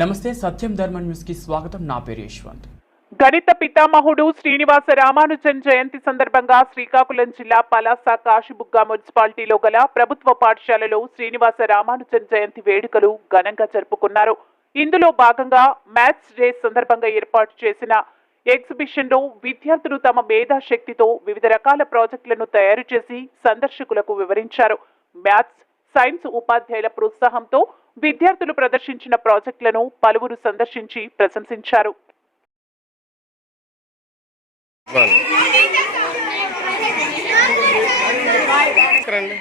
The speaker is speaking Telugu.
నమస్తే సత్యం ధర్మ న్యూస్ కి స్వాగతం. నా పేరు యశ్వంత్. గణిత పితామహుడు శ్రీనివాస రామానుజన్ జయంతి సందర్భంగా శ్రీకాకుళం జిల్లా పలాస కాశీబుగ్గ మున్సిపాలిటీలో గల ప్రభుత్వ పాఠశాలలో శ్రీనివాస రామానుజన్ జయంతి వేడుకలు ఘనంగా జరుపుకున్నారు. ఇందులో భాగంగా మ్యాథ్స్ డే సందర్భంగా ఏర్పాటు చేసిన ఎగ్జిబిషన్ లో విద్యార్థులు తమ మేధాశక్తితో వివిధ రకాల ప్రాజెక్టులను తయారు చేసి సందర్శకులకు వివరించారు. మ్యాథ్స్, సైన్స్ ఉపాధ్యాయుల ప్రోత్సాహంతో విద్యార్థులు ప్రదర్శించిన ప్రాజెక్టులను పలువురు సందర్శించి ప్రశంసించారు. రండి.